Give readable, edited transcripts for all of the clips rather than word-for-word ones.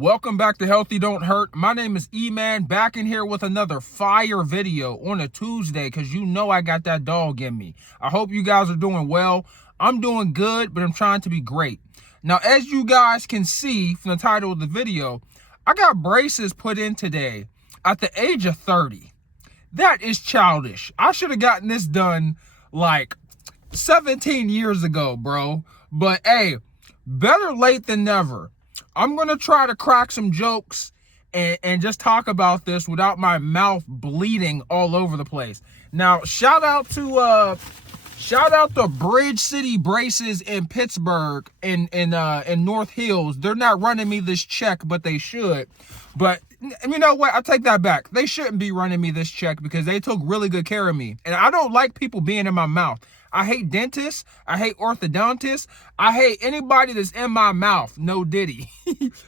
Welcome back to Healthy Don't Hurt. My name is E-Man, back in here with another fire video on a Tuesday, because you know I got that dog in me. I hope you guys are doing well. I'm doing good, but I'm trying to be great. Now, as you guys can see from the title of the video, I got braces put in today at the age of 30. That is childish. I should have gotten this done like 17 years ago, bro. But hey, better late than never. I'm going to try to crack some jokes and just talk about this without my mouth bleeding all over the place. Now, shout out to Bridge City Braces in Pittsburgh in North Hills. They're not running me this check, but they should. But you know what? I take that back. They shouldn't be running me this check because they took really good care of me. And I don't like people being in my mouth. I hate dentists. I hate orthodontists. I hate anybody that's in my mouth. No diddy.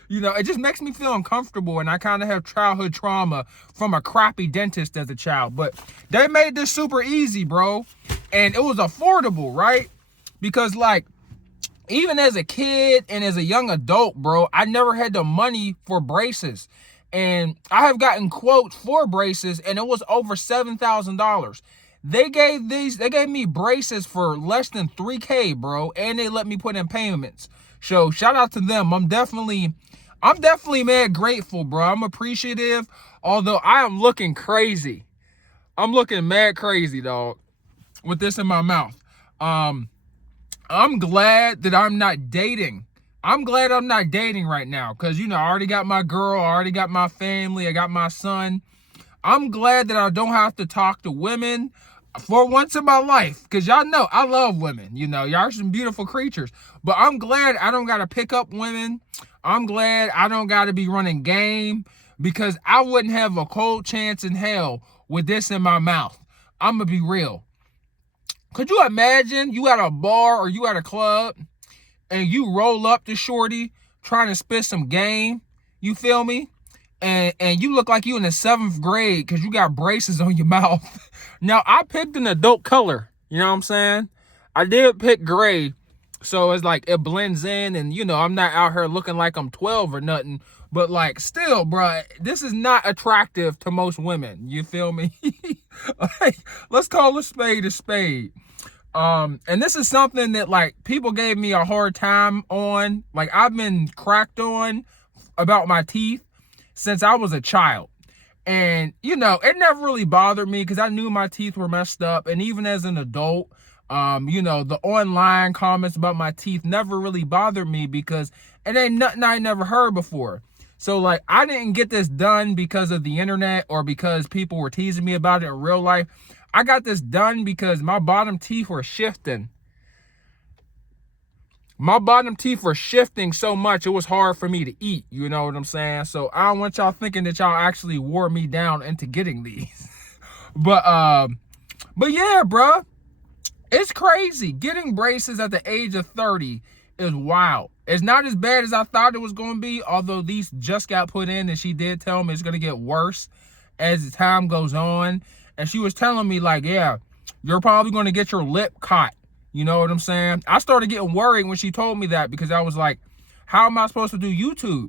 You know, it just makes me feel uncomfortable, and I kind of have childhood trauma from a crappy dentist as a child. But they made this super easy, bro. And it was affordable, right? Because, like, even as a kid and as a young adult, bro, I never had the money for braces. And I have gotten quotes for braces, and it was over $7,000. They gave me braces for less than $3K, bro, and they let me put in payments. So shout out to them. I'm definitely mad grateful, bro. I'm appreciative, although I am looking crazy. I'm looking mad crazy, dog, with this in my mouth. I'm glad that I'm not dating. I'm glad I'm not dating right now because, you know, I already got my girl, I already got my family, I got my son. I'm glad that I don't have to talk to women for once in my life, because y'all know I love women. You know, y'all are some beautiful creatures. But I'm glad I don't got to pick up women. I'm glad I don't got to be running game, because I wouldn't have a cold chance in hell with this in my mouth. I'm going to be real. Could you imagine you at a bar or you at a club and you roll up to shorty trying to spit some game? You feel me? And you look like you in the 7th grade because you got braces on your mouth. Now, I picked an adult color. You know what I'm saying? I did pick gray. So it's like it blends in, and, you know, I'm not out here looking like I'm 12 or nothing. But, like, still, bro, this is not attractive to most women. You feel me? Like, let's call a spade a spade. And this is something that, like, people gave me a hard time on. Like, I've been cracked on about my teeth since I was a child. And, you know, it never really bothered me because I knew my teeth were messed up. And even as an adult, you know, the online comments about my teeth never really bothered me because it ain't nothing I never heard before. So, like, I didn't get this done because of the internet or because people were teasing me about it in real life. I got this done because my bottom teeth were shifting. My bottom teeth were shifting so much, it was hard for me to eat. You know what I'm saying? So I don't want y'all thinking that y'all actually wore me down into getting these. But yeah, bro. It's crazy. Getting braces at the age of 30 is wild. It's not as bad as I thought it was going to be, although these just got put in, and she did tell me it's going to get worse as the time goes on. And she was telling me, like, yeah, you're probably going to get your lip caught. You know what I'm saying? I started getting worried when she told me that, because I was like, how am I supposed to do YouTube?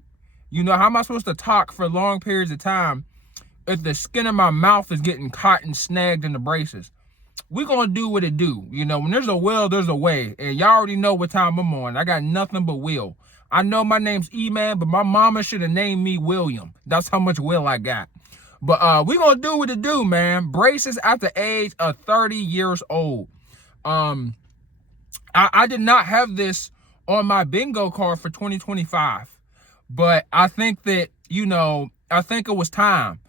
You know, how am I supposed to talk for long periods of time if the skin of my mouth is getting caught and snagged in the braces? We're going to do what it do. You know, when there's a will, there's a way. And y'all already know what time I'm on. I got nothing but will. I know my name's E-Man, but my mama should have named me William. That's how much will I got. But we're going to do what it do, man. Braces at the age of 30 years old. I did not have this on my bingo card for 2025, but I think that, you know, I think it was time.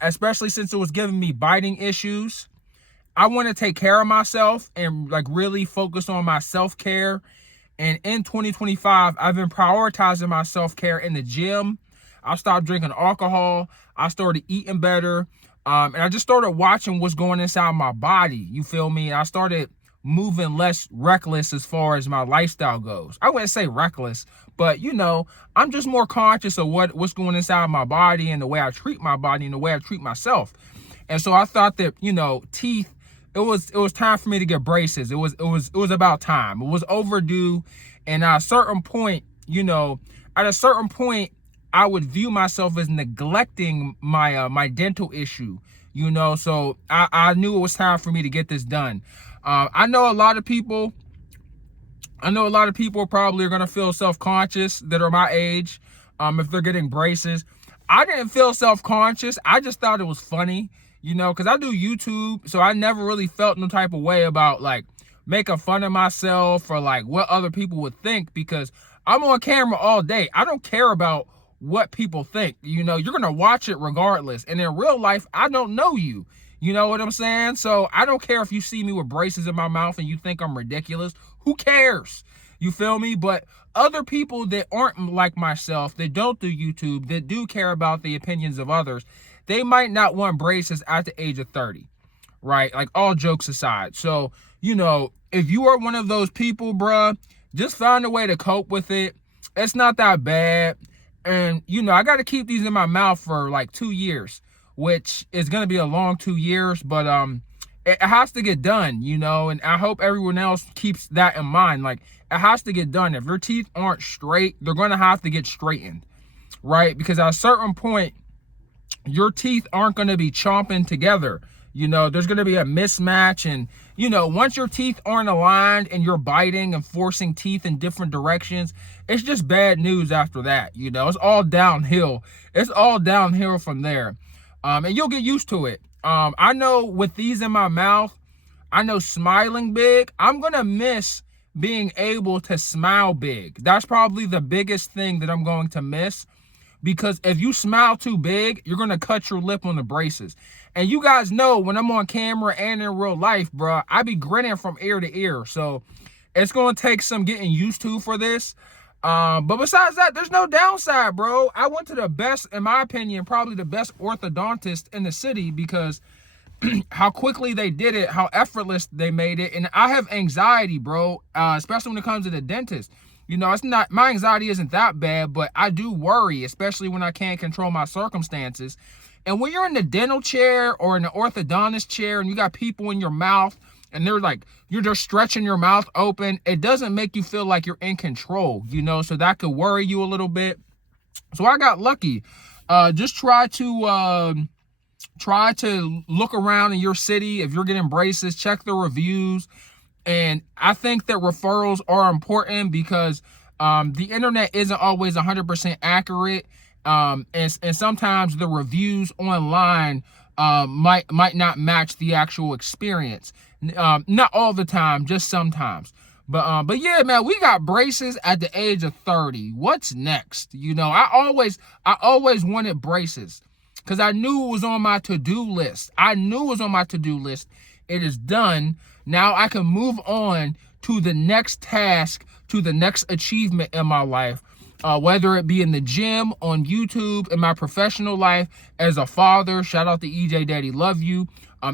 Especially since it was giving me biting issues. I want to take care of myself and, like, really focus on my self-care. And in 2025, I've been prioritizing my self-care in the gym. I stopped drinking alcohol. I started eating better. And I just started watching what's going inside my body. You feel me? I started moving less reckless as far as my lifestyle goes. I wouldn't say reckless, but, you know, I'm just more conscious of what's going inside my body and the way I treat my body and the way I treat myself. And so I thought that, you know, teeth, it was time for me to get braces. It was about time. It was overdue. And at a certain point, you know, at a certain point, I would view myself as neglecting my my dental issue, you know. So I knew it was time for me to get this done. I know a lot of people. I know a lot of people probably are gonna feel self-conscious that are my age, if they're getting braces. I didn't feel self-conscious. I just thought it was funny, you know, because I do YouTube, so I never really felt no type of way about like making fun of myself or like what other people would think, because I'm on camera all day. I don't care about what people think. You know, you're gonna watch it regardless. And in real life, I don't know you. You know what I'm saying? So I don't care if you see me with braces in my mouth and you think I'm ridiculous. Who cares? You feel me? But other people that aren't like myself, that don't do YouTube, that do care about the opinions of others, they might not want braces at the age of 30, right? Like, all jokes aside. So, you know, if you are one of those people, bruh, just find a way to cope with it. It's not that bad. And, you know, I got to keep these in my mouth for like 2 years, which is going to be a long 2 years, but it has to get done, you know, and I hope everyone else keeps that in mind. Like, it has to get done. If your teeth aren't straight, they're going to have to get straightened, right? Because at a certain point, your teeth aren't going to be chomping together. You know, there's going to be a mismatch. And, you know, once your teeth aren't aligned and you're biting and forcing teeth in different directions, it's just bad news after that. You know, it's all downhill. It's all downhill from there. And you'll get used to it. I know with these in my mouth, I know smiling big, I'm going to miss being able to smile big. That's probably the biggest thing that I'm going to miss. Because if you smile too big, you're going to cut your lip on the braces. And you guys know when I'm on camera and in real life, bro, I be grinning from ear to ear. So it's going to take some getting used to for this. But besides that, there's no downside, bro. I went to the best, in my opinion, probably the best orthodontist in the city, because how quickly they did it, how effortless they made it. And I have anxiety, bro, especially when it comes to the dentist. You know, it's not, my anxiety isn't that bad, but I do worry, especially when I can't control my circumstances. And when you're in the dental chair or in the orthodontist chair and you got people in your mouth and they're like, you're just stretching your mouth open, it doesn't make you feel like you're in control, you know, so that could worry you a little bit. So I got lucky. Just try to look around in your city. If you're getting braces, check the reviews. And I think that referrals are important, because the internet isn't always 100% accurate. And sometimes the reviews online might not match the actual experience. Not all the time, just sometimes. But yeah, man, we got braces at the age of 30. What's next? You know, I always wanted braces, because I knew it was on my to-do list. It is done. Now I can move on to the next task, to the next achievement in my life, whether it be in the gym, on YouTube, in my professional life, as a father, shout out to EJ Daddy, love you,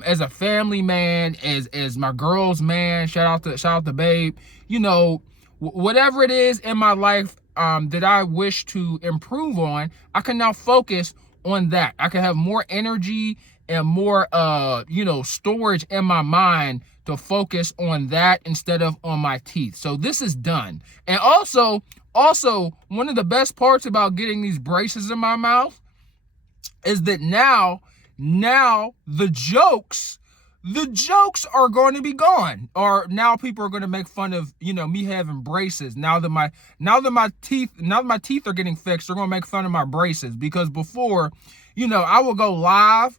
as a family man, as my girl's man, shout out to babe, you know, whatever it is in my life that I wish to improve on, I can now focus on that. I can have more energy and more you know, storage in my mind to focus on that instead of on my teeth. So this is done. And also one of the best parts about getting these braces in my mouth is that now the jokes are going to be gone. Or now people are going to make fun of, you know, me having braces. Now that my teeth are getting fixed, they're going to make fun of my braces. Because before, you know, I would go live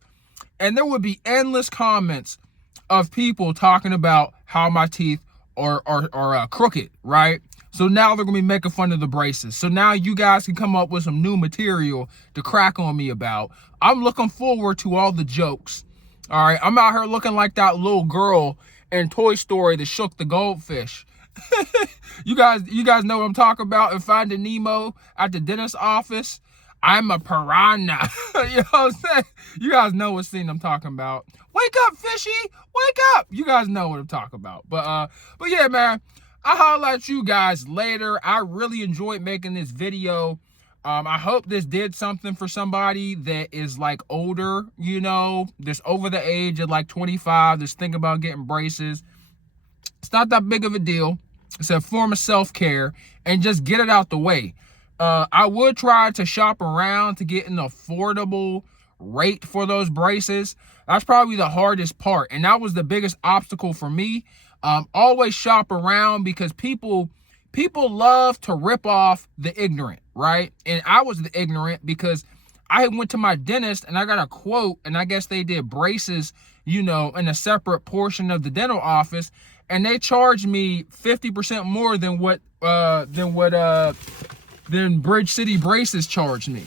and there would be endless comments of people talking about how my teeth are crooked, right? So now they're going to be making fun of the braces. So now you guys can come up with some new material to crack on me about. I'm looking forward to all the jokes. All right, I'm out here looking like that little girl in Toy Story that shook the goldfish. You guys know what I'm talking about in Finding Nemo at the dentist's office. I'm a piranha. You know what I'm saying? You guys know what scene I'm talking about. Wake up, fishy! Wake up! You guys know what I'm talking about. But yeah, man, I'll holler at you guys later. I really enjoyed making this video. I hope this did something for somebody that is like older, you know, that's over the age of like 25, that's thinking about getting braces. It's not that big of a deal. It's a form of self-care, and just get it out the way. I would try to shop around to get an affordable rate for those braces. That's probably the hardest part, and that was the biggest obstacle for me. Always shop around, because people love to rip off the ignorant, right? And I was the ignorant, because I went to my dentist and I got a quote, and I guess they did braces, you know, in a separate portion of the dental office, and they charged me 50% more than what Bridge City Braces charged me,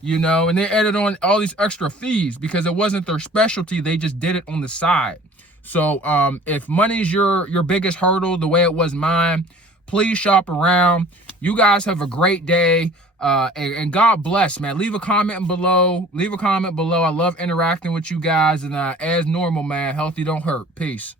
you know, and they added on all these extra fees because it wasn't their specialty. They just did it on the side. So if money's your biggest hurdle, the way it was mine, please shop around. You guys have a great day, and God bless, man. Leave a comment below. I love interacting with you guys, and as normal, man, healthy don't hurt. Peace.